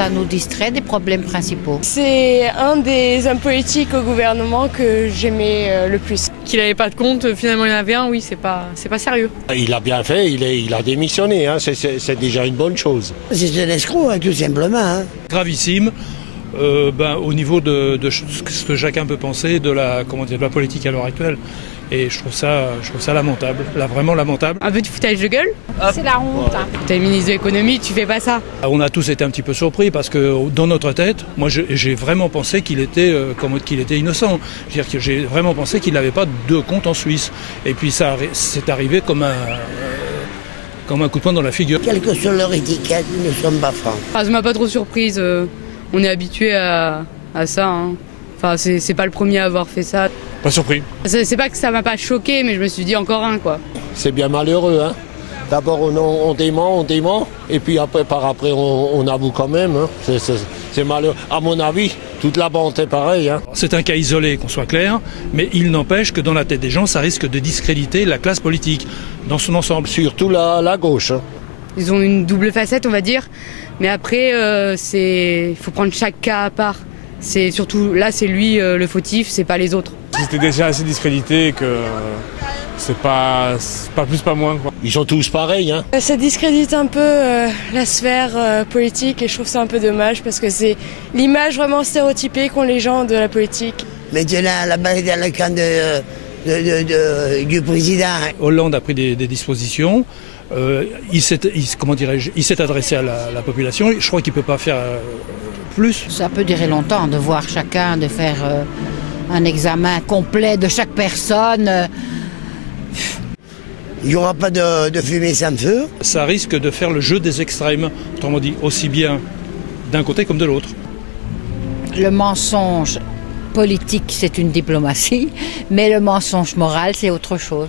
ça nous distrait des problèmes principaux. C'est un des hommes politiques au gouvernement que j'aimais le plus. Qu'il n'avait pas de compte, finalement il y en avait un, oui, c'est pas sérieux. Il a bien fait, il a démissionné, hein, c'est déjà une bonne chose. C'est un escroc, hein, tout simplement. Hein. Gravissime. Au niveau de ce que chacun peut penser de la politique à l'heure actuelle. Et je trouve ça lamentable, vraiment lamentable. Un peu de foutage de gueule. C'est la honte. Hein. T'es le ministre de l'économie, tu fais pas ça. On a tous été un petit peu surpris parce que dans notre tête, moi j'ai vraiment pensé qu'il était innocent. J'ai vraiment pensé qu'il n'avait pas de compte en Suisse. Et puis c'est arrivé comme un coup de poing dans la figure. Quelle que soit leur étiquette, nous ne sommes pas francs. Enfin, ça m'a pas trop surprise. On est habitué à ça. Hein. Enfin, c'est pas le premier à avoir fait ça. Pas surpris. C'est pas que ça m'a pas choqué, mais je me suis dit encore un, quoi. C'est bien malheureux, hein. D'abord on dément, et puis par après on avoue quand même. Hein. C'est malheureux. À mon avis, toute la bande est pareille. Hein. C'est un cas isolé, qu'on soit clair, mais il n'empêche que dans la tête des gens, ça risque de discréditer la classe politique dans son ensemble. Surtout la gauche. Hein. Ils ont une double facette, on va dire, mais après, il faut prendre chaque cas à part. C'est surtout, là, c'est lui le fautif, c'est pas les autres. C'était déjà assez discrédité que c'est pas plus, pas moins, quoi. Ils sont tous pareils. Hein. Ça discrédite un peu la sphère politique et je trouve ça un peu dommage parce que c'est l'image vraiment stéréotypée qu'ont les gens de la politique. Maintenant, la balle est dans le camp du président. Hollande a pris des dispositions. Il s'est adressé à la population. Je crois qu'il ne peut pas faire plus. Ça peut durer longtemps de voir chacun, de faire un examen complet de chaque personne. Il n'y aura pas de fumée sans feu. Ça risque de faire le jeu des extrêmes, autrement dit, aussi bien d'un côté comme de l'autre. Le mensonge politique, c'est une diplomatie, mais le mensonge moral, c'est autre chose.